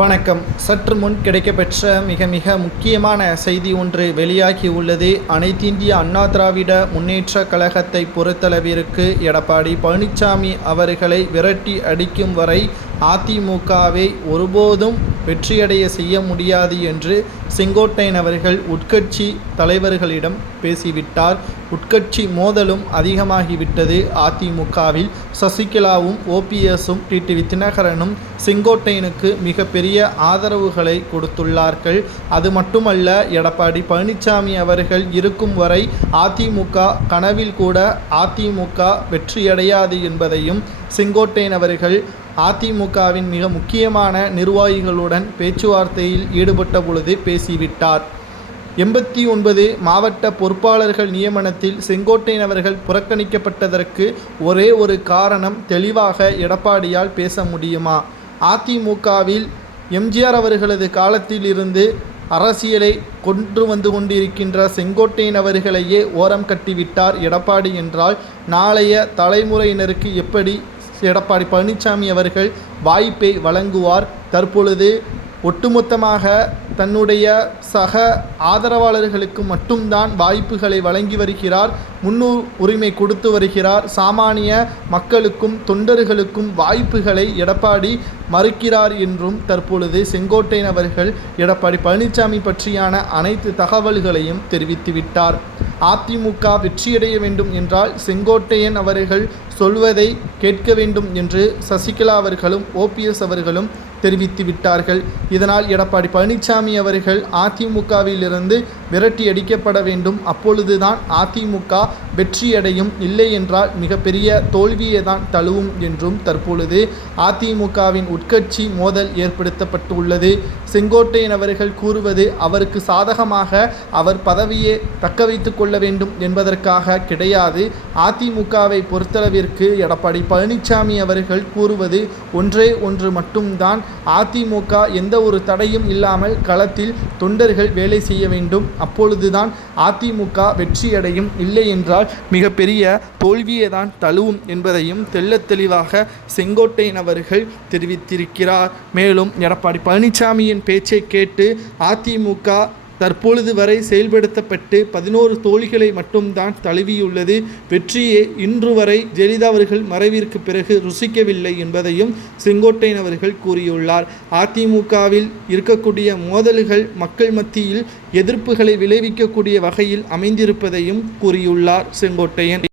வணக்கம். சற்று முன் கிடைக்கப்பெற்ற மிக மிக முக்கியமான செய்தி ஒன்று வெளியாகி உள்ளது. அனைத்திந்திய அண்ணா திராவிட முன்னேற்ற கழகத்தை பொறுத்தளவிற்கு எடப்பாடி பழனிசாமி அவர்களை விரட்டி அடிக்கும் வரை அதிமுகவை ஒருபோதும் வெற்றியடைய செய்ய முடியாது என்று செங்கோட்டையன் அவர்கள் உட்கட்சி தலைவர்களிடம் பேசிவிட்டார். உட்கட்சி மோதலும் அதிகமாகிவிட்டது. அதிமுகவில் சசிகலாவும் ஓபிஎஸும் டிடிவி தினகரனும் செங்கோட்டையனுக்கு மிகப்பெரிய ஆதரவுகளை கொடுத்துள்ளார்கள். அது மட்டுமல்ல எடப்பாடி பழனிசாமி அவர்கள் இருக்கும் வரை அதிமுக கனவில் கூட அதிமுக வெற்றியடையாது என்பதையும் செங்கோட்டையன் அவர்கள் அதிமுகவின் மிக முக்கியமான நிர்வாகிகளுடன் பேச்சுவார்த்தையில் ஈடுபட்ட பொழுது பேசிவிட்டார். எண்பத்தி ஒன்பது மாவட்ட பொறுப்பாளர்கள் நியமனத்தில் செங்கோட்டையன் அவர்கள் புறக்கணிக்கப்பட்டதற்கு ஒரே ஒரு காரணம் தெளிவாக எடப்பாடியால் பேச முடியுமா? அதிமுகவில் எம்ஜிஆர் அவர்களது காலத்தில் இருந்து அரசியலை கொன்று வந்து கொண்டிருக்கின்ற செங்கோட்டையன் அவர்களையே ஓரம் கட்டிவிட்டார் எடப்பாடி என்றால் நாளைய தலைமுறையினருக்கு எப்படி எடப்பாடி பழனிசாமி அவர்கள் வாய்ப்பை வழங்குவார்? தற்பொழுது ஒட்டுமொத்தமாக தன்னுடைய சக ஆதரவாளர்களுக்கு மட்டும்தான் வாய்ப்புகளை வழங்கி வருகிறார் முன்னூறு உரிமை கொடுத்து வருகிறார். சாமானிய மக்களுக்கும் தொண்டர்களுக்கும் வாய்ப்புகளை எடப்பாடி மறுக்கிறார் என்றும் தற்பொழுது செங்கோட்டையன் அவர்கள் எடப்பாடி பழனிசாமி பற்றியான அனைத்து தகவல்களையும் தெரிவித்துவிட்டார் அதிமுக வெற்றியடைய வேண்டும் என்றால் செங்கோட்டையன் அவர்கள் சொல்வதை கேட்க வேண்டும் என்று சசிகலா அவர்களும் ஓபிஎஸ் அவர்களும் தெரிவித்து விட்டார்கள் இதனால் எடப்பாடி பழனிசாமி அவர்கள் அதிமுகவிலிருந்து விரட்டி அடிக்கப்பட வேண்டும். அப்பொழுதுதான் அதிமுக வெற்றியடையும். இல்லை என்றால் மிகப்பெரிய தோல்வியை தான் தழுவும் என்றும் தற்பொழுது அதிமுகவின் உட்கட்சி மோதல் ஏற்படுத்தப்பட்டுள்ளது. செங்கோட்டையன் அவர்கள் கூறுவது அவருக்கு சாதகமாக அவர் பதவியை தக்க வைத்து கொள்ள வேண்டும் என்பதற்காக கிடையாது. அதிமுகவை பொறுத்தளவிற்கு எடப்பாடி பழனிசாமி அவர்கள் கூறுவது ஒன்றே ஒன்று மட்டும்தான். அதிமுக எந்த ஒரு தடையும் இல்லாமல் களத்தில் தொண்டர்கள் வேலை செய்ய வேண்டும். அப்பொழுதுதான் அதிமுக வெற்றியடையும் இல்லை என்றால் மிகப்பெரிய தோல்வியை தான் தழுவும் என்பதையும் தெள்ள தெளிவாக செங்கோட்டையன் அவர்கள் தெரிவித்திருக்கிறார். மேலும் எடப்பாடி பழனிசாமியின் பேச்சை கேட்டு அதிமுக தற்பொழுது வரை செயல்படுத்தப்பட்டு பதினோரு தோழிகளை மட்டும்தான் தழுவியுள்ளது. வெற்றியை இன்று வரை ஜெயலலிதா அவர்கள் மறைவிற்கு பிறகு ருசிக்கவில்லை என்பதையும் செங்கோட்டையன் அவர்கள் கூறியுள்ளார். அதிமுகவில் இருக்கக்கூடிய மோதல்கள் மக்கள் மத்தியில் எதிர்ப்புகளை விளைவிக்கக்கூடிய வகையில் அமைந்திருப்பதையும் கூறியுள்ளார் செங்கோட்டையன்.